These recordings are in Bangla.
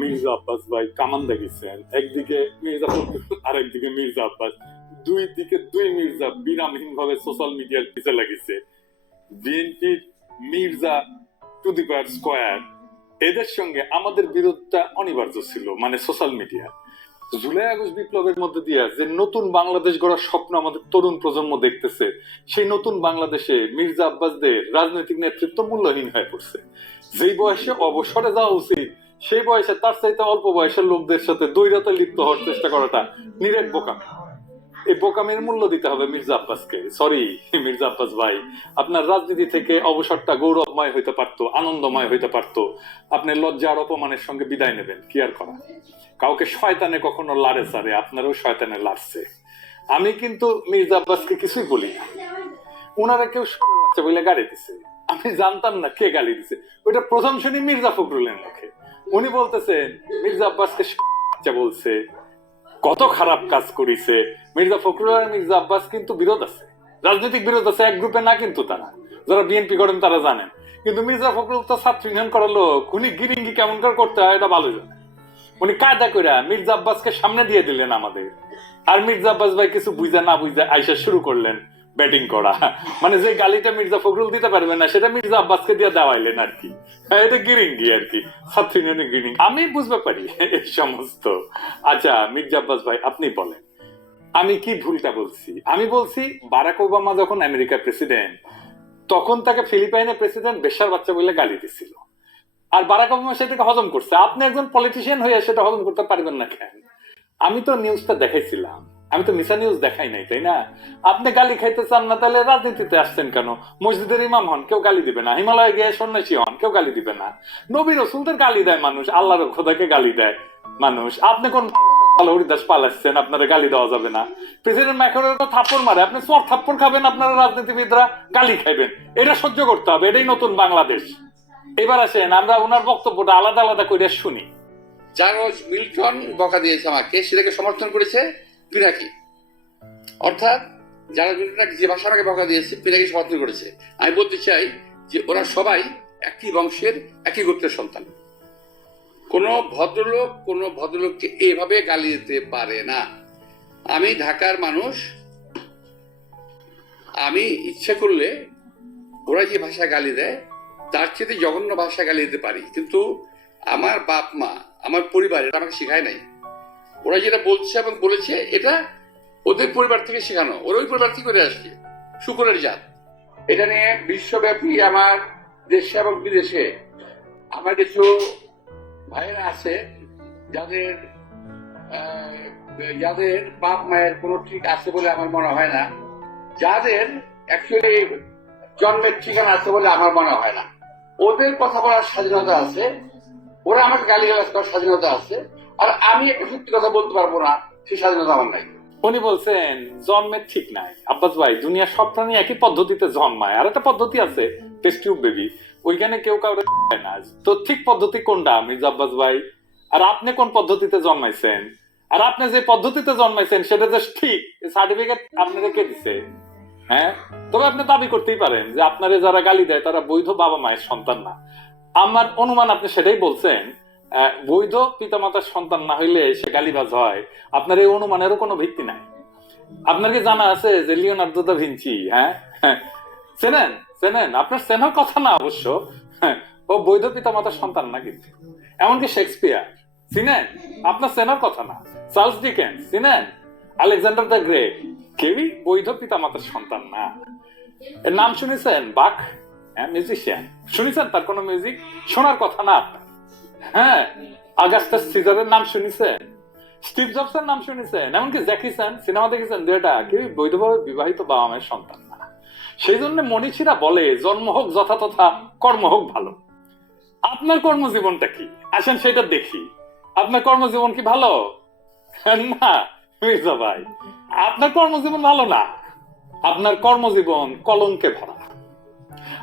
মির্জা আব্বাস ভাই কামান দেখেছেন, একদিকে মির্জা ফখরুল আর একদিকে মির্জা আব্বাস, দুই দিকে দুই মির্জা বিরামহীন ভাবে সোশ্যাল মিডিয়ার পিছে লাগিছে। বিএনপির Mirza to the power square, এদের সঙ্গে আমাদের বিরোধটা অনিবার্য ছিল, মানে সোশ্যাল মিডিয়া। জুলাই আগস্ট বিপ্লবের মধ্যে দিয়ে যে নতুন বাংলাদেশ গড়ার স্বপ্ন আমাদের তরুণ প্রজন্ম দেখতেছে, সেই নতুন বাংলাদেশে মির্জা আব্বাসদের রাজনৈতিক নেতৃত্ব মূল্যহীন হয়ে পড়ছে। যেই বয়সে অবসরে যাওয়া উচিত, সেই বয়সে তার চাইতে অল্প বয়সের লোকদের সাথে দ্বৈরতা লিপ্ত হওয়ার চেষ্টা করাটা নিরেট বোকামি। এই বোকামের মূল্য দিতে হবে মির্জা আব্বাসকে। সরি মির্জা আব্বাস ভাই, আপনার রাজনীতি থেকে অবসরটা গৌরবময় হইতে পারতো, আনন্দময় হইতে পারতো। আপনি লজ্জার অপমানের সঙ্গে বিদায় নেবেন, কি আর করা। কাউকে শয়তানে কখনো লাড়ে সারে, আপনারও শয়তানে লাড়ছে। আমি কিন্তু মির্জা আব্বাসকে কিছুই বলি না, ওনারা কেউ বাচ্চা বলে গালি দিছে, আমি জানতাম না কে গালি দিছে। ওইটা প্রথম শুনি মির্জা ফখরুলের মুখে। উনি বলতেছেন মির্জা আব্বাসকে বাচ্চা বলছে, কত খারাপ কাজ করেছে। মির্জা ফখরুল আর মির্জা আব্বাস কিন্তু বিরোধ আছে, রাজনৈতিক বিরোধ আছে, এক গ্রুপে না। কিন্তু তারা যারা বিএনপি করেন তারা জানেন। কিন্তু মির্জা ফখরুল তো ছাত্র ইউনিয়ন করার লোক, উনি গিরিঙ্গি কেমন করে করতে হয় এটা ভালো জানেন। উনি কায়দা কইরা মির্জা আব্বাসকে সামনে দিয়ে দিলেন আমাদের, আর মির্জা আব্বাস ভাই কিছু বুঝা না বুঝা আইসা শুরু করলেন ব্যাটিং করা। মানে যে গালিটা মির্জা ফখরুল দিতে পারবে না, সেটা মির্জা আব্বাসকে দিয়ে দেওয়াইলেন আর কি। এটা গিরিঙ্গি আর কি, ছাত্র ইউনিয়নের গিরিঙ্গি। আমি বুঝতে পারি এই সমস্ত। আচ্ছা মির্জা আব্বাস ভাই, আপনি বলেন আমি কি ভুলটা বলছি? আমি বলছি বারাক ওবামা যখন আমেরিকার প্রেসিডেন্ট, তখন তাকে ফিলিপাইনের প্রেসিডেন্ট বেশ্যার বাচ্চা বলে গালি দিছিল, আর বারাক ওবামা সেটাকে হজম করছে। আপনি একজন পলিটিশিয়ান হয়ে সেটা হজম করতে পারবেন না কেন? আমি তো নিউজটা দেখাইছিলাম, আমি তো মিশা নিউজ দেখাই নাই, তাই না? আপনি গালি খাইতে চান না, তাহলে রাজনীতিতে আসছেন কেন? মসজিদের ইমাম হন, কেউ গালি দিবে না। হিমালয়ে গিয়ে সন্ন্যাসী হন, কেউ গালি দিবে না। নবী রসুলদের গালি দেয় মানুষ, আল্লাহর খোদাকে গালি দেয় মানুষ। আপনি কোন হরিদাস পালাচ্ছেন, আপনারা গালি দেওয়া যাবে না? প্রেসিডেন্ট ম্যাকরনের তো থাপ্পড় মারে, আপনি চর থাপ্পড় খাবেন, আপনারা রাজনীতিবিদরা গালি খাইবেন। এটা সহ্য করতে হবে, এটাই নতুন বাংলাদেশ। এবার আসেন আমরা ওনার বক্তব্যটা আলাদা আলাদা করে শুনি। চার্লস মিল্টন বকা দিয়েছে আমাকে, সেটাকে সমর্থন করেছে পিনাকি। অর্থাৎ যারা মিল্টন যে ভাষা আমাকে বকা দিয়েছে, পিনাকি সমর্থন করেছে। আমি বলতে চাই যে ওরা সবাই একই বংশের, একই গোত্রের সন্তান। কোনো ভদ্রলোককে এভাবে গালি দিতে পারে না। আমি ঢাকার মানুষ, আমি ইচ্ছে করলে ওরা যে ভাষা গালি দেয় তার চেয়ে জঘন্য ভাষা গালি দিতে পারি, কিন্তু আমার বাপ মা, আমার পরিবার এটা আমাকে শেখায় নাই। ওরা যেটা বলছে এবং বলেছে এটা ওদের পরিবার থেকে শেখানো, ওরা ওই পরিবার থেকে করে আসছে, শুকরের জাত। এটা নিয়ে বিশ্বব্যাপী আমার দেশে এবং বিদেশে আমার কিছু ভাইয়েরা আছে যাদের যাদের বাপ মায়ের কোনো ঠিক আছে বলে আমার মনে হয় না, যাদের অ্যাকচুয়ালি জন্মের ঠিকানা আছে বলে আমার মনে হয় না। ওদের কথা বলার স্বাধীনতা আছে, ওরা আমাকে গালিগালাজ করার স্বাধীনতা আছে, আর আমি একটা সত্যি কথা বলতে পারবো না, সেই স্বাধীনতা আমার নাই। উনি বলছেন জন্মের ঠিক নাই। আব্বাস ভাই, দুনিয়া সব প্রাণী একই পদ্ধতিতে জন্মায়, আর একটা পদ্ধতি আছে টেস্ট টিউব বেবি, ওইখানে কেউ কাউরে না। তো ঠিক পদ্ধতি কোনটা মির্জা আব্বাস ভাই? আর আপনি কোন পদ্ধতিতে জন্মাইছেন? আর আপনি যে পদ্ধতিতে জন্মাইছেন সেটা যে ঠিক, সার্টিফিকেট আপনাকে কে দিছে? হ্যাঁ, তবে আপনি দাবি করতেই পারেন যে আপনারে যারা গালি দেয় তারা বৈধ বাবা মায়ের সন্তান না। আমার অনুমান আপনি সেটাই বলছেন, বৈধ পিতামাতার সন্তান না হইলে সে গালিবাজ হয়। আপনার এই অনুমানেরও কোনো ভিত্তি নাই। আপনার কি জানা আছে যে লিওনার্দো দা ভিঞ্চি, হ্যাঁ চেনেন? চেনেন? আপনার চেনার কথা না অবশ্য, ও বৈধ পিতামাতার সন্তান না কিন্তু। এমনকি শেক্সপিয়ার চিনেন? আপনার চেনার কথা না। চার্লস ডিকেন্স চিনেন? আলেকজান্ডার দ্য গ্রেট, কেউই বৈধ পিতামাতার সন্তান না। এর নাম শুনেছেন? বাক, হ্যাঁ মিউজিশিয়ান, শুনেছেন তার কোনো মিউজিক? শোনার কথা না আপনার। হ্যাঁ, আগাস্টাস সিজারের নাম শুনেছেন? স্টিভ জবসের নাম শুনেছেন? এমনকি জ্যাকি চ্যান সিনেমা দেখেছেন? দুটা কেউ বৈধভাবে বিবাহিত বাবা মায়ের সন্তান না। সেই জন্য মনীষীরা বলে জন্ম হোক যথাতথা, কর্ম হোক ভালো। আপনার কর্মজীবনটা কি আসেন সেটা দেখি। আপনার কর্মজীবন কি ভালো? না মির্জা ভাই, আপনার কর্মজীবন ভালো না। আপনার কর্মজীবন কলঙ্কে ভরা।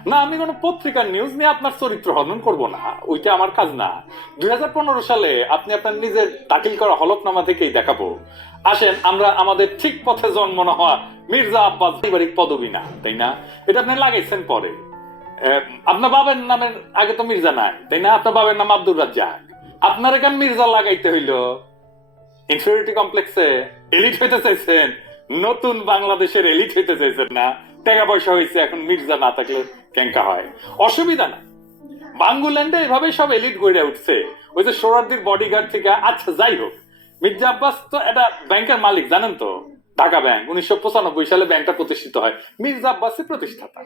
না, আমি কোনো পত্রিকার নিউজ নিয়ে আপনার চরিত্র হনন করব না, ওইটা আমার কাজ না। 2015 সালে আপনি আপনার নিজের দাখিল করা হলফনামা থেকেই দেখাবো। আসেন আমরা আমাদের ঠিক পথে জন্ম না হওয়া মির্জা আব্বাস পারিবারিক পদবী না, তাই না? এটা আপনি লাগাইছেন পরে। আপনার বাবার নামের আগে তো মির্জা নাই, তাই না? আপনার বাবার নাম আব্দুর রাজ্জাক, আপনার এখান মির্জা লাগাইতে হইল ইনফিরিয়রিটি কমপ্লেক্সে এলিট হইতে চাইছেন, নতুন বাংলাদেশের এলিট হইতে চাইছেন না, টাকা পয়সা হয়েছে, এখন মির্জা না থাকলে কেঙ্কা হয়, অসুবিধা না। বাঙ্গুল্যান্ডে এভাবেই সব এলিট গড়ে উঠছে, ওই যে সোহরাওয়ার্দীর বডিগার্ড থেকে। আচ্ছা যাই হোক, মির্জা আব্বাস তো একটা ব্যাংকের মালিক, জানেন তো, ঢাকা ব্যাংক 1995 সালে ব্যাংকটা প্রতিষ্ঠিত হয়, মির্জা আব্বাসই প্রতিষ্ঠাতা।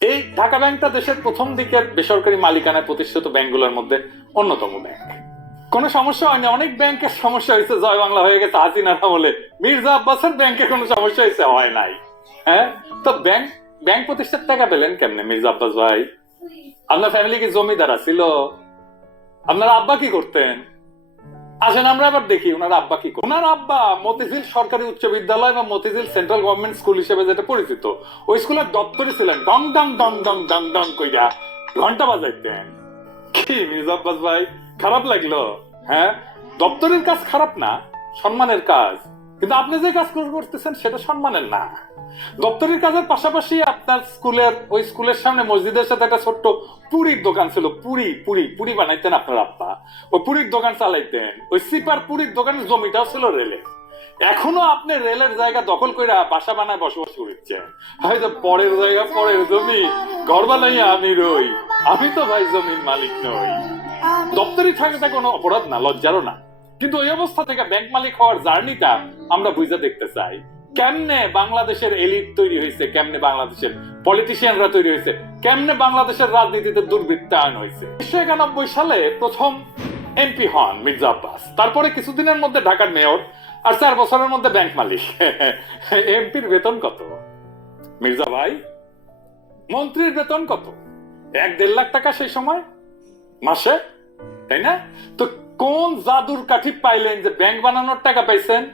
এই ঢাকা ব্যাংকটা দেশের প্রথম দিকের বেসরকারি মালিকানায় প্রতিষ্ঠিত ব্যাংকগুলোর মধ্যে অন্যতম ব্যাংক। কোনো সমস্যা হয়নি, অনেক ব্যাংকের সমস্যা হয়েছে, জয় বাংলা হয়ে গেছে হাসিনার আমলে, মির্জা আব্বাসের ব্যাংকের কোনো সমস্যা হয়েছে হয় নাই। হ্যাঁ, তো ব্যাংক প্রতিষ্ঠার টাকা পেলেন কেমনে মির্জা আব্বাস ভাই? আপনার ফ্যামিলি কি জমিদার ছিল? আপনার আব্বা কি করতেন? আসেন আমরা আবার দেখি ওনার আব্বা কি করতেন। ওনার আব্বা মতিঝিল সরকারি উচ্চ বিদ্যালয় বা মতিঝিল সেন্ট্রাল গভর্নমেন্ট স্কুল হিসেবে যেটা পরিচিত, ওই স্কুলের দপ্তরে ছিলেন। ডং ডং ডং ডং ডং ডং কইরা ঘন্টা বাজাইতেন। কি মির্জা আব্বাস ভাই, খারাপ লাগলো? হ্যাঁ, দপ্তরের কাজ খারাপ না, সম্মানের কাজ, কিন্তু আপনি যে কাজ করতেছেন সেটা সম্মানের না। দপ্তরের কাজের পাশাপাশি আপনার ওই স্কুলের সামনে মসজিদের সাথে একটা ছোট্ট পুরীর দোকান ছিল। পুরি বানাইতেন আপনার আব্বা, ওই পুরীর দোকান চালাইতেন। ওই সিপার পুরীর দোকানের জমিটাও ছিল রেলে। এখনো আপনি রেলের জায়গা দখল করে বাসা বানায় বসবাস করছেন। হয়তো পরের জায়গা পরের জমি, ঘর বানাইয়া আমি রই, আমি তো ভাই জমির মালিক নই। দপ্তরি থাকাটা কোনো অপরাধ না, লজ্জারও না, কিন্তু ওই অবস্থা থেকে ব্যাংক মালিক হওয়ার জার্নিটা আমরা বুঝে দেখতে চাই। কেমনে বাংলাদেশের এলিট তৈরি হয়েছে, কেমনে বাংলাদেশের পলিটিশিয়ানরা তৈরি হয়েছে, কেমনে বাংলাদেশের রাজনীতিতে দুর্বৃত্তায়ন হয়েছে। 1991 সালে প্রথম এমপি হন মির্জা আব্বাস, তারপরে কিছুদিনের মধ্যে ঢাকার মেয়র, আর 4 বছরের মধ্যে ব্যাংক মালিক। এমপির বেতন কত মির্জা ভাই? মন্ত্রীর বেতন কত? 1-1.5 লাখ টাকা সেই সময় মাসে, তাই না? তো কোন জাদুর কাঠি পাইলেন যে ব্যাংক বানানোর টাকা পাইছেন?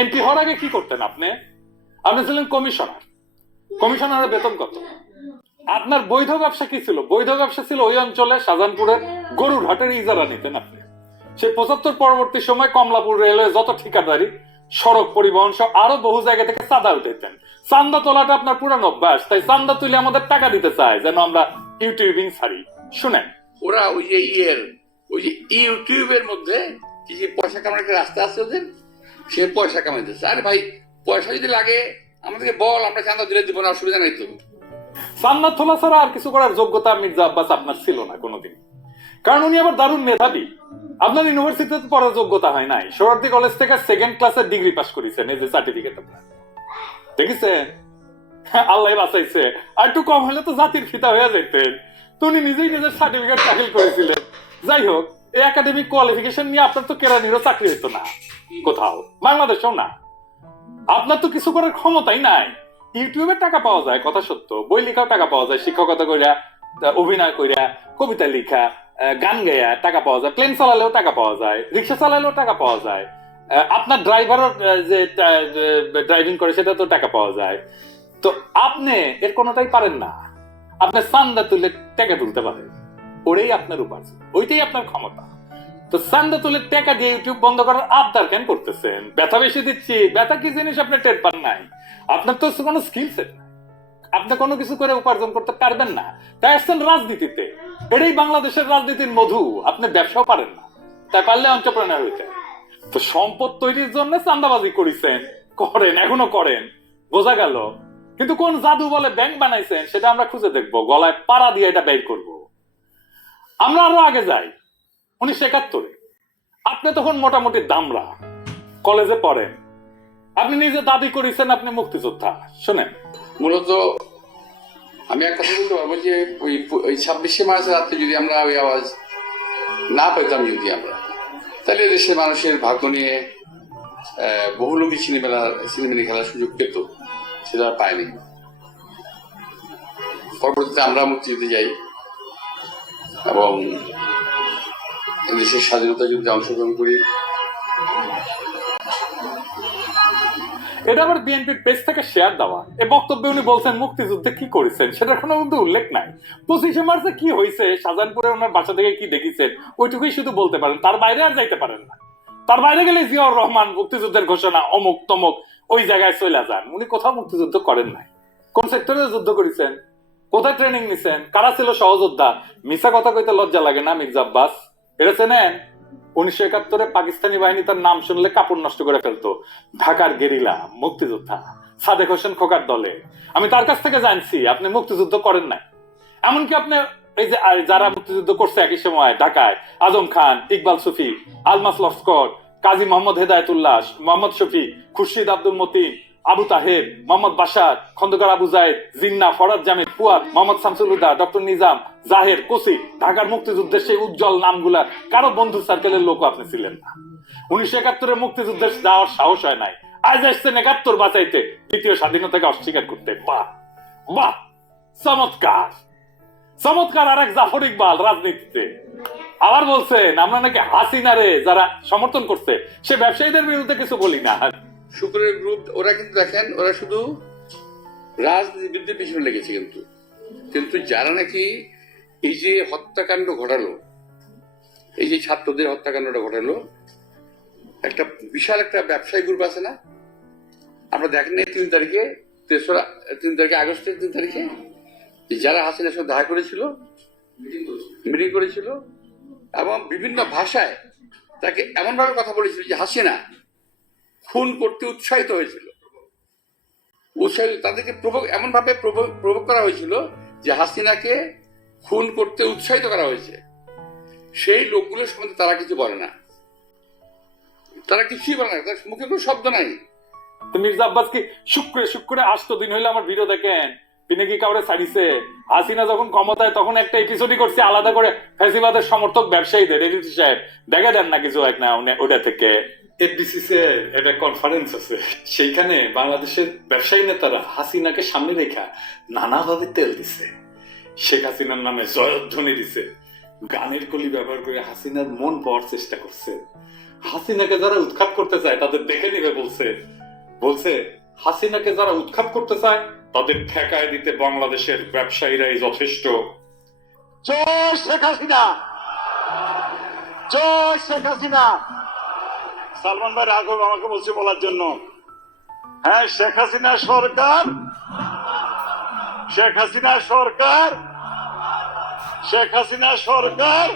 এমপি হওয়ার আগে কি করতেন আপনি? আপনি ছিলেন কমিশনার। কমিশনারের বেতন কত? আপনার বৈধ ব্যবসা কি ছিল? বৈধ ব্যবসা ছিল ওই অঞ্চলে শাহজাহানপুরের গরুর হাটের ইজারা নিতেন আপনি। সে 75 পরবর্তী সময় কমলাপুর রেলওয়ে যত ঠিকাদারি, সড়ক পরিবহন সব আরো বহু জায়গা থেকে চাঁদা উঠাইতেন। চান্দা তোলাটা আপনার পুরানো অভ্যাস, তাই চান্দা তুলে আমাদের টাকা দিতে চায় যেন আমরা ইউটিউবিং ছাড়ি। শুনেন, ওরা ওই যে ইউটিউবের মধ্যে কি যে পয়সা কামানোর একটা রাস্তা আছে ওদের, সে পয়সা কামাইতেছে। আরে ভাই, পয়সা যদি লাগে আমাদেরকে বল, আমরা চাঁদা দিলে দিব না, অসুবিধা নাই তো। চান্দা তোলা ছাড়া আর কিছু করার যোগ্যতা মির্জা আব্বাস আপনার ছিল না কোনোদিন, কারণ উনি আবার দারুণ মেধাবী। আপনার ইউনিভার্সিটিতে পড়ার যোগ্যতা হয় নাই, সোহরাওয়ার্দী কলেজ থেকে 2nd ক্লাসের ডিগ্রি পাস করেছেন, এই যে সার্টিফিকেট আপনার দেখেছেন। আল্লাহ বাঁচাইছে, আর একটু কম হলে তো জাতির ফিতা হয়ে যেতেন। তো উনি নিজেই নিজের সার্টিফিকেট দাখিল করেছিলেন। যাই হোক, এই একাডেমিক কোয়ালিফিকেশন নিয়ে আপনার তো কেরানিরও চাকরি হতো না কোথাও, বাংলাদেশেও না। আপনার তো কিছু করার ক্ষমতাই নাই। ইউটিউবে টাকা পাওয়া যায়, কথা সত্য, বই লেখাও টাকা পাওয়া যায়, শিক্ষকতা কইরা, অভিনয় কইরা, কবিতা লেখা, গান গাইয়া টাকা পাওয়া যায়, প্লেন চালালেও টাকা পাওয়া যায়, রিক্সা চালালেও টাকা পাওয়া যায়, আপনার ড্রাইভারও যে ড্রাইভিং করে সেটা তো টাকা পাওয়া যায়। তো আপনি এর কোনোটাই পারেন না। আপনি চান্দা তুলে টাকা তুলতে পারেন, ওটাই আপনার উপার্জন, ওইটাই আপনার ক্ষমতা। তো চান্দা তুলে টাকা দিয়ে ইউটিউব বন্ধ করার আবদার কেন করতেছেন? ব্যথা বেশি দিচ্ছি, ব্যথা কি জিনিস আপনি টের পান নাই? আপনার তো কোনো স্কিল সেট নাই, আপনি কোনো কিছু করে উপার্জন করতে পারবেন না, তাই আসছেন রাজনীতিতে। এটাই বাংলাদেশের রাজনীতির মধু। আপনি ব্যবসাও পারেন না, তাই পারলে এন্টারপ্রেনার হইতে। তো সম্পদ তৈরির জন্য চান্দাবাজি করেছেন, করেন, এখনো করেন, বোঝা গেল। কিন্তু কোন জাদু বলে ব্যাংক বানাইছেন সেটা আমরা খুঁজে দেখবো, গলায় পাড়া দিয়ে এটা বের করবো। আমরা আরো আগে যাই, 1971। আপনি তখন মোটামুটি দামরা, কলেজে পড়েন, আপনি নিজে দাবি করেছেন আপনি মুক্তিযোদ্ধা। শোনেন, মূলত আমি এক কথা বলতে পারবো যে ওই 26শে মার্চ রাত্রে যদি আমরা ওই আওয়াজ না পেতাম, যদি আমরা, তাহলে দেশের মানুষের ভাগ্য নিয়ে বহু লোকই সিনেমিনি খেলার সুযোগ পেত, সেটা পায়নি। পরবর্তীতে আমরা মুক্তিযুদ্ধে যাই এবং দেশের স্বাধীনতা যুদ্ধে অংশগ্রহণ করি। এটা আবার বিএনপির পেজ থেকে শেয়ার দেওয়া। এই বক্তব্যে উনি বলছেন মুক্তিযুদ্ধে কি করেছেন সেটার কোনো কিন্তু উল্লেখ নাই। 25শে মার্চে কি হয়েছে, শাহজাহানপুরে ওনার বাসা থেকে কি দেখেছেন, ওইটুকুই শুধু বলতে পারেন, তার বাইরে আর যাইতে পারেন না। তার বাইরে গেলে জিয়াউর রহমান মুক্তিযুদ্ধের ঘোষণা অমুক তমুক ওই জায়গায় চলে যান। উনি কোথাও মুক্তিযুদ্ধ করেন নাই। কোন সেক্টরে যুদ্ধ করেছেন, কোথায় ট্রেনিং নিছেন, কারা ছিল সহযোদ্ধা? মিছা কথা কইতে লজ্জা লাগে না মির্জা আব্বাস? এটা চেনেন? 1971 পাকিস্তানি বাহিনী তার নাম শুনলে কাপড় নষ্ট করে ফেলতো। ঢাকার গেরিলা মুক্তিযোদ্ধা সাদেক হোসেন খোকার দলে। আমি তার কাছ থেকে জানছি আপনি মুক্তিযুদ্ধ করেন না। এমনকি আপনি এই যে যারা মুক্তিযুদ্ধ করছে একই সময় ঢাকায়, আজম খান, ইকবাল সুফি, আলমাস লস্কর, কাজী মোহাম্মদ হেদায়েতুল্লাহ, মোহাম্মদ শফি, খুরশিদ আব্দুল মতিন, আবু তাহের, মোহাম্মদ বাশার, খন্দকার আবু জায়েদ, জিন্না, ফরাদ জামিল, ফুয়াদ, মোহাম্মদ শামসুল হুদা, ডক্টর নিজাম, জাহের, কোসি, ঢাকার মুক্তিযুদ্ধের সেই উজ্জ্বল নামগুলা কারো বন্ধু সার্কেলের লোক আপনি ছিলেন না। 1971 মুক্তিযুদ্ধের যাওয়ার সাহস হয় নাই, আজ আসছেন 71 বাঁচাইতে, দ্বিতীয় স্বাধীনতাকে অস্বীকার করতে। বাহ বাহ, চমৎকার চমৎকার। আর এক জাফর ইকবাল রাজনীতিতে আবার বলছেন আমরা নাকি হাসিনারে যারা সমর্থন করছে সে ব্যবসায়ীদের বিরুদ্ধে কিছু বলি না। শুক্রের গ্রুপ ওরা কিন্তু দেখেন, ওরা শুধু রাজনীতিবিদদের পিছনে লেগেছে, কিন্তু কিন্তু যারা নাকি এই যে হত্যাকাণ্ড ঘটালো, এই যে ছাত্রদের হত্যাকাণ্ডটা ঘটালো, একটা বিশাল একটা ব্যবসায়ী গ্রুপ আছে না? আমরা দেখেন 3 তারিখে, 3 তারিখে আগস্টের 3 তারিখে যারা হাসিনার সাথে দেখা করেছিল, মিটিং করেছিল এবং বিভিন্ন ভাষায় তাকে এমন ভাবে কথা বলেছিল যে হাসিনা খুন করতে উৎসাহিত হয়েছিল। তাদেরকে এমন ভাবে প্রভোগ করা হয়েছিল যে হাসিনাকে খুন করতে উৎসাহিত করা হয়েছে। সেই লোকগুলোর সম্বন্ধে তারা কিছু বলে না, তারা কিছুই বলে না, তার মুখে কোনো শব্দ নাই। মির্জা আব্বাস কি শুক্রে 8 দিন হইলে আমার ভিডিও দেখেন, তিনি কি কাউরে ছাড়িছে? হাসিনা যখন ক্ষমতায় তখন একটা এপিসোডই করছে আলাদা করে ফ্যাসিবাদের সমর্থক ব্যবসায়ীদের। এডিটর সাহেব দেখে দেন না কিছু এক না ওটা থেকে। এফডিসিসি এর একটা কনফারেন্স আছে, সেইখানে বাংলাদেশের ব্যবসায়ী নেতারা হাসিনাকে সামনে রেখা নানাভাবে তেল দিছে, শেখ হাসিনার নামে জয়ধ্বনি দিছে, গানের কলি ব্যবহার করে হাসিনার মন পাওয়ার চেষ্টা করছে। হাসিনাকে যারা উৎখাত করতে চায় তাদের দেখে নিবে বলছে হাসিনাকে যারা উৎখাত করতে চায় তাদের ঠেকায় দিতে বাংলাদেশের ব্যবসায়ীরাই যথেষ্ট। জয় শেখ হাসিনা, জয় শেখ হাসিনা। সালমান ভাই রাঘব আমাকে বলছে বলার জন্য, হ্যাঁ শেখ হাসিনা সরকার, শেখ হাসিনা সরকার, শেখ হাসিনা সরকার।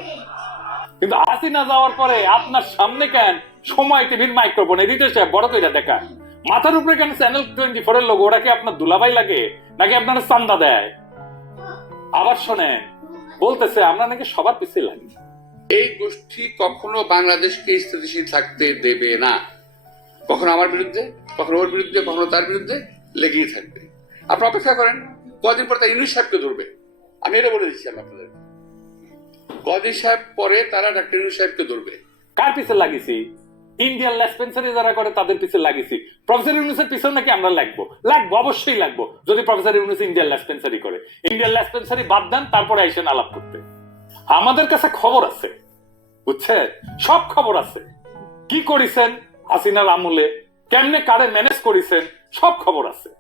কিন্তু হাসিনা যাওয়ার পরে আপনার সামনে কেন সময় টিভির মাইক্রোফোন এডিটর সাহেব বড় কইরা দেখা, মাথার উপরে কেন চ্যানেল 24 এর লোগো? ওরা কি আপনার দুলাভাই লাগে নাকি আপনার চান্দা দেয়? আবার শোনেন বলতেছে আমরা নাকি সবার পিছিয়ে লাগি। এই গোষ্ঠী কখনো বাংলাদেশকে স্থিতিশীল থাকতে দেবে না। কখনো আমার বিরুদ্ধে, কখনো ওর বিরুদ্ধে, কখনো তার বিরুদ্ধে লেগেই থাকবে। আপনি অপেক্ষা করেন, কদিন পর তারা ইউনূস সাহেবকে ধরবে। আমি এটা বলে দিচ্ছি আমি আপনাদের, কদিন সাহেব পরে তারা ডাক্তার ইউনূস সাহেবকে ধরবে। কার পিছে লাগিয়েছি? ইন্ডিয়ান লেসপেন্সারি যারা করে তাদের পিছে লাগিয়েছি। প্রফেসর ইউনূসের পিছনে নাকি আমরা লাগবো? অবশ্যই লাগবো যদি প্রফেসর ইউনূস ইন্ডিয়ান লেসপেন্সারি করে। ইন্ডিয়ান লেসপেন্সারি বাদ দেন, তারপরে আইসেন আলাপ করতে। আমাদের কাছে খবর আছে, বুঝছেন? সব খবর আছে। কি করেছেন হাসিনার আমলে, কেমনে কারে ম্যানেজ করেছেন, সব খবর আছে।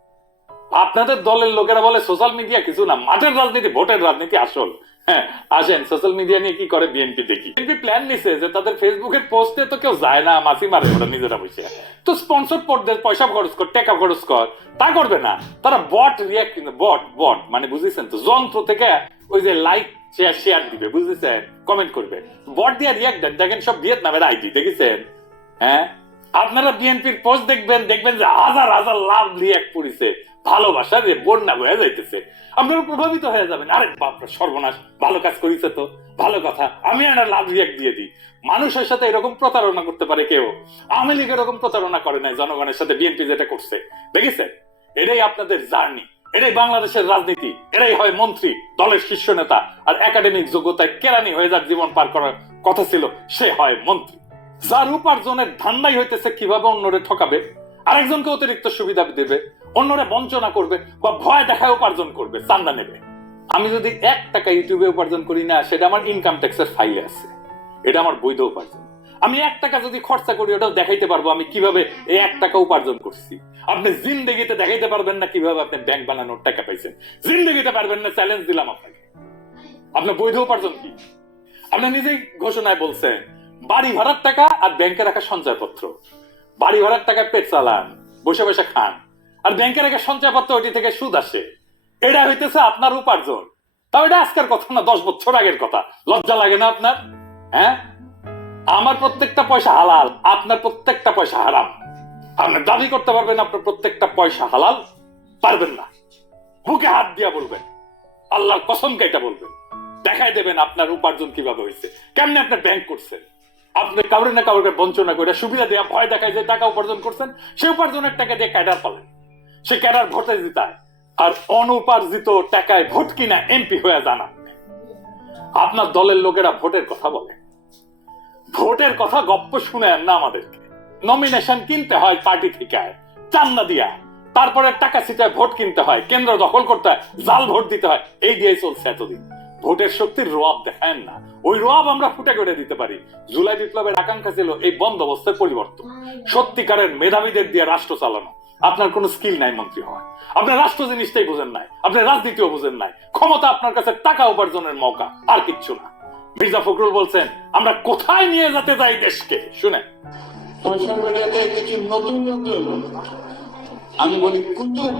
আপনাদের দলের লোকেরা বলে সোশ্যাল মিডিয়া কিছু না, মাঠের রাজনীতি, ভোটের রাজনীতি আসল। হ্যাঁ আসেন সোশ্যাল মিডিয়া নিয়ে কি করে বিএনপি দেখি। বিএনপি প্ল্যান নিছে যে তাদের ফেসবুকের পোস্টে তো কেউ যায় না, মাসি মারে ওরা নিজেরা বসে, তো স্পন্সর পড়দের পয়সা খরচ কর, টাকা খরচ কর, তা করবে না। তারা বট রিয়াক্ট, বট মানে বুঝেছেন তো, যন্ত্র থেকে ওই যে লাইক শেয়ার দিবে, বুঝেছেন, কমেন্ট করবে, বট দিয়ে রিয়াক্ট দেন। দেখেন সব ভিয়েতনামের আইডি দেখেছেন? হ্যাঁ আপনারা বিএনপির পোস্ট দেখবেন যে হাজার হাজার লাভ রিয়াক্ট করেছে, ভালোবাসা রে বন্যা বয়ে যাইতেছে, আপনারা প্রভাবিত হয়ে যাবেন। আরে বাপরে সর্বনাশ, ভালো কাজ করেছে তো, ভালো কথা, আমি একটা লাভ রিয়াক্ট দিয়ে দিই। মানুষের সাথে এরকম প্রতারণা করতে পারে কেউ? আওয়ামী লীগ এরকম প্রতারণা করে নাই জনগণের সাথে, বিএনপি যেটা করছে দেখেছেন? এটাই আপনাদের জার্নি, এটাই বাংলাদেশের রাজনীতি, এটাই হয় মন্ত্রী, দলের শীর্ষ নেতা, আর একাডেমিক যোগ্যতায় কেরানি হয়ে যার জীবন পার করার কথা ছিল সে হয় মন্ত্রী, যার উপার্জনের ধান্দাই হইতেছে কিভাবে অন্যরে ঠকাবে, আরেকজনকে অতিরিক্ত সুবিধা দেবে, অন্যরে বঞ্চনা করবে বা ভয় দেখায় উপার্জন করবে, চান্দা নেবে। আমি যদি 1 টাকা ইউটিউবে উপার্জন করি না, সেটা আমার ইনকাম ট্যাক্সের ফাইলে আছে, এটা আমার বৈধ উপার্জন। আমি 1 টাকা যদি খরচা করি, ওটাও দেখাইতে পারবো আমি কিভাবে এই 1 টাকা উপার্জন করছি। আপনি জিন্দেগিতে দেখাইতে পারবেন না কিভাবে আপনি ব্যাংক বানানোর টাকা পাইছেন, জিন্দেগিতে পারবেন না, চ্যালেঞ্জ দিলাম আপনাকে। আপনার বৈধ উপার্জন কি? আপনি নিজেই ঘোষণায় বলছেন বাড়ি ভাড়ার টাকা আর ব্যাংকে রাখা সঞ্চয়পত্র। বাড়ি ভাড়ার টাকায় পেট চালান, বসে বসে খান, আর ব্যাংকে রাখা সঞ্চয়পত্র ওইটি থেকে সুদ আসে, এটা হইতেছে আপনার উপার্জন। তাও এটা আজকের কথা না, 10 বছর আগের কথা। লজ্জা লাগে না আপনার? হ্যাঁ আমার প্রত্যেকটা পয়সা হালাল, আপনার প্রত্যেকটা পয়সা হারাম। আপনি দাবি করতে পারবেন আপনার প্রত্যেকটা পয়সা হালাল? পারবেন না। বুকে হাত দিয়া বলবেন, আল্লাহর কসম কেটে বলবেন, দেখাই দেবেন আপনার উপার্জন কিভাবে হয়েছে, কেমনে আপনার ব্যাংক করছেন। আপনি কাউরে না কাউকে বঞ্চনা করে সুবিধা দেওয়া ভয় দেখায় যে টাকা উপার্জন করছেন, সে উপার্জনের টাকা দিয়ে ক্যাডার পালেন, সে ক্যাডার ভোটে জিতায়, আর অনুপার্জিত টাকায় ভোট কিনা এমপি হয়ে যান আপনি। আপনার দলের লোকেরা ভোটের কথা বলে, ভোটের কথা গপ্প শুনে না আমাদেরকে। নমিনেশন কিনতে হয় পার্টি থেকে, চান্দা দিয়া, তারপরে টাকা ছিটায় ভোট কিনতে হয়, কেন্দ্র দখল করতে হয়, জাল ভোট দিতে হয়, এই দিয়ে চলছে এতদিন। ভোটের শক্তির রোয়াব দেখায় না, ওই রোয়াব আমরা ফুটে করে দিতে পারি। জুলাই বিপ্লবের আকাঙ্ক্ষা ছিল এই বন্দোবস্তের পরিবর্তন, সত্যিকারের মেধাবীদের দিয়ে রাষ্ট্র চালানো। আপনার কোনো স্কিল নাই মন্ত্রী হওয়ার, আপনার রাষ্ট্র জিনিসটাই বুঝেন নাই, আপনি রাজনীতিও বুঝেন নাই। ক্ষমতা আপনার কাছে টাকা উপার্জনের মৌকা, আর কিচ্ছু না। মির্জা ফখরুল বলছেন আমরা কোথায় নিয়ে যেতে চাই দেশকে, শুনে সোশ্যাল মিডিয়াতে কিছু নতুন নতুন আমি বলি কুতুব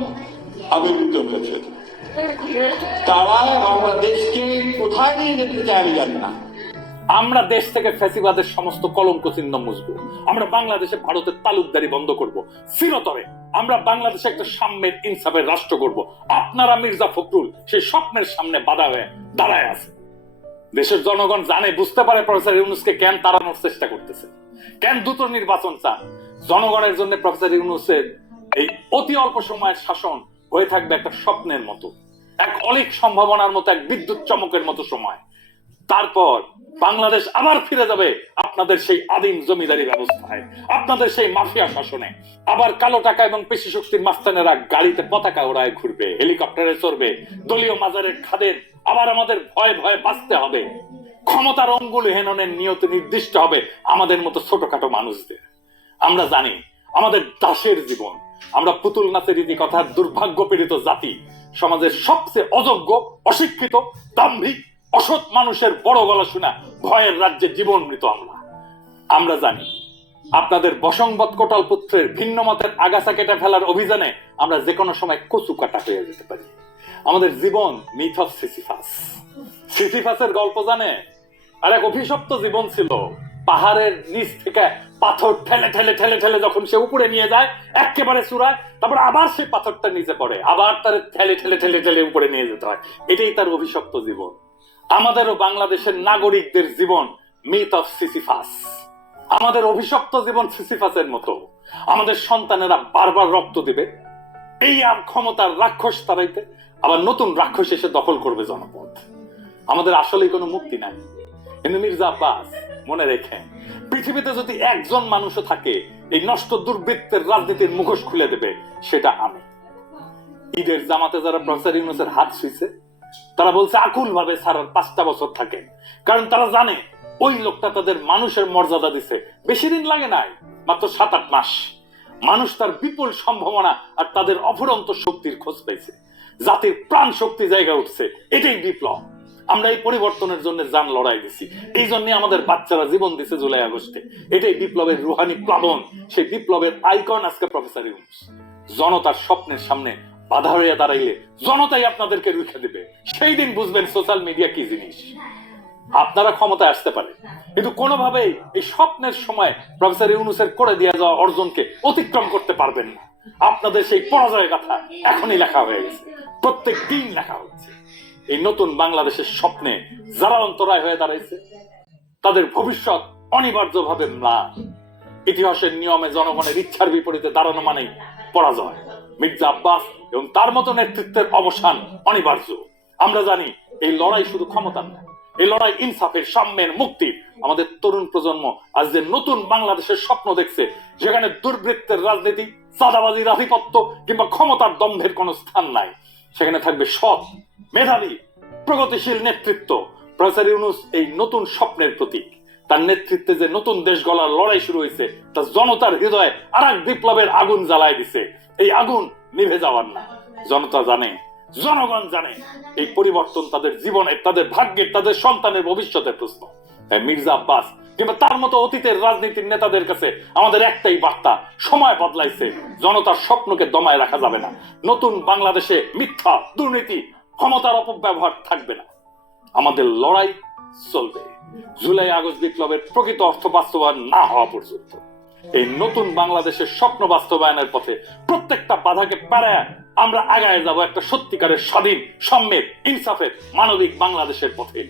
আবির্ভূত হয়েছে। তারা বাংলাদেশকে কোথায় নিয়ে যেতে চায় আমি জানি না। আমরা দেশ থেকে ফ্যাসিবাদের সমস্ত কলঙ্ক চিহ্ন মুছবো, আমরা বাংলাদেশে ভারতের তালুকদারি বন্ধ করব, চিরতরে আমরা বাংলাদেশে একটা সাম্যের ইনসাফের রাষ্ট্র করব। আপনারা মির্জা ফখরুল সেই স্বপ্নের সামনে বাধা হয়ে দাঁড়ায় আছে। দেশের জনগণ জানে, বুঝতে পারে প্রফেসর ইউনূসকে কেন তাড়ানোর চেষ্টা করতেছে, কেন দ্রুত নির্বাচন চান। জনগণের জন্য প্রফেসর ইউনূসের এই অতি অল্প সময়ের শাসন হয়ে থাকবে একটা স্বপ্নের মতো, এক অলিক সম্ভাবনার মতো, এক বিদ্যুৎ চমকের মতো সময়। তারপর বাংলাদেশ আবার ফিরে যাবে আপনাদের সেই আদিম জমিদারি ব্যবস্থায়, আপনাদের সেই মাফিয়া শাসনে। আবার কালো টাকা এবং পেশি শক্তির মাস্তানেরা গাড়িতে পতাকা ওড়ায় ঘুরবে, হেলিকপ্টারে চড়বে, দলীয় মাজারের খাদের আবার আমাদের ভয়ে ভয়ে বাঁচতে হবে। ক্ষমতার অঙ্গুলি হেননের নিয়ত নির্দিষ্ট হবে আমাদের মতো ছোটখাটো মানুষদের। আমরা জানি আমাদের দাসের জীবন, আমরা পুতুল নাচের রীতি কথার দুর্ভাগ্য পীড়িত জাতি, সমাজের সবচেয়ে অযোগ্য, অশিক্ষিত, দাম্ভিক, অসৎ মানুষের বড় গলা শোনা ভয়ের রাজ্যে জীবন মৃত আমরা জানি আপনাদের বসংবৎ কোটাল পুত্রের ভিন্ন মতের আগাছা কেটে ফেলার অভিযানে আমরা যে কোনো সময় কচু কাটা হয়ে যেতে পারি। আমাদের জীবন মিথ অফ সিসিফাস। সিসিফাসের গল্প জানে? আর এক অভিশপ্ত জীবন ছিল, পাহাড়ের নিচ থেকে পাথর ঠেলে ঠেলে ঠেলে ঠেলে যখন সে উপরে নিয়ে যায় একেবারে চূড়ায়, তারপর আবার সেই পাথরটা নিচে পড়ে, আবার তার ঠেলে ঠেলে ঠেলে ঠেলে উপরে নিয়ে যেতে হয়। এটাই তার অভিশপ্ত জীবন। আমাদেরও বাংলাদেশের নাগরিকদের জীবন মিথ অফ সিসিফাস। আমাদের অভিশপ্ত জীবন সিসিফাসের মতো। আমাদের সন্তানেরা বারবার রক্ত দিবে এই আর ক্ষমতার রাক্ষস তাড়াইতে, আবার নতুন রাক্ষস এসে দখল করবে জনপদ। আমাদের আসলে কোনো মুক্তি নাই। কিন্তু মির্জা আব্বাস মনে রেখেন, পৃথিবীতে যদি একজন মানুষও থাকে এই নষ্ট দুর্বৃত্তের রাজনীতির মুখোশ খুলে দেবে, সেটা আমি। ঈদের জামাতে যারা প্রফেসর ইউনূসের হাত ছুঁইছে, তারা বলছে আকুল ভাবে ছাড়ার 5টা বছর থাকে, কারণ তারা জানে ওই লোকটা তাদের মানুষের মর্যাদা দিছে। বেশি দিন লাগে নাই, মাত্র 7-8 মাস। মানুষ তার বিপুল সম্ভাবনা আর তাদের অফুরন্ত শক্তির খোঁজ পেয়েছে, জাতির প্রাণ শক্তি জায়গা উঠছে। এটাই বিপ্লব। আমরা এই পরিবর্তনের জন্য জান লড়াই দিছি, এই জন্য আমাদের বাচ্চারা জীবন দিছে জুলাই আগস্টে। এটাই বিপ্লবের রুহানি প্লাবন। সেই বিপ্লবের আইকন আজকে প্রফেসর ইউনূস। জনতার স্বপ্নের সামনে বাধা হয়ে দাঁড়াইলে জনতাই আপনাদেরকে রুখে দিবে। সেই দিন বুঝবেন সোশ্যাল মিডিয়া কি জিনিস। আপনারা ক্ষমতায় আসতে পারে, কিন্তু কোনোভাবেই এই স্বপ্নের সময় প্রফেসর ইউনূসের করে দিয়ে যাওয়া অর্জনকে অতিক্রম করতে পারবেন না। আপনাদের সেই পরাজয়ের কথা এখনই লেখা হয়ে গেছে, প্রত্যেক দিন লেখা হচ্ছে। এই নতুন বাংলাদেশের স্বপ্নে যারা অন্তরায় হয়ে দাঁড়াইছে, তাদের ভবিষ্যৎ অনিবার্যভাবে ম্লান। ইতিহাসের নিয়মে জনগণের ইচ্ছার বিপরীতে দাঁড়ানো মানেই পরাজয়। মির্জা আব্বাস এবং তার মতো নেতৃত্বের অবসান অনিবার্য। আমরা জানি এই লড়াই শুধু ক্ষমতার না, এই লড়াই ইনসাফের, সাম্যের, মুক্তির। আমাদের তরুণ প্রজন্ম আজ যে নতুন বাংলাদেশের স্বপ্ন দেখছে, যেখানে দুর্বৃত্তের রাজনীতি, চাঁদাবাজির আধিপত্য কিংবা ক্ষমতার দম্ভের কোনো স্থান নাই, সেখানে থাকবে সৎ, মেধাবী, প্রগতিশীল নেতৃত্ব। প্রফেসর ইউনূস এই নতুন স্বপ্নের প্রতীক। তার নেতৃত্বে যে নতুন দেশ গড়ার লড়াই শুরু হয়েছে, তা জনতার হৃদয়ে আর এক বিপ্লবের আগুন জ্বালায় দিছে। এই আগুন নিভে যাওয়ার না। জনতা জানে, জনগণ জানে এই পরিবর্তন তাদের জীবনের, তাদের ভাগ্যের, তাদের সন্তানের ভবিষ্যতের প্রশ্ন। তাই মির্জা আব্বাস কিংবা তার মতো অতীতের রাজনীতির নেতাদের কাছে আমাদের একটাই বার্তা, সময় বদলাইছে, জনতার স্বপ্নকে দমায় রাখা যাবে না। নতুন বাংলাদেশে মিথ্যা, দুর্নীতি, ক্ষমতার অপব্যবহার থাকবে না। আমাদের লড়াই চলবে। জুলাই আগস্ট বিপ্লবের প্রকৃত অর্থ বাস্তবায়ন না হওয়া পর্যন্ত। এই নতুন বাংলাদেশের স্বপ্ন বাস্তবায়নের পথে প্রত্যেকটা বাধাকে পেরিয়ে আমরা আগায় যাব একটা সত্যিকারের স্বাধীন, সম্মেদ, ইনসাফের, মানবিক বাংলাদেশের পথে।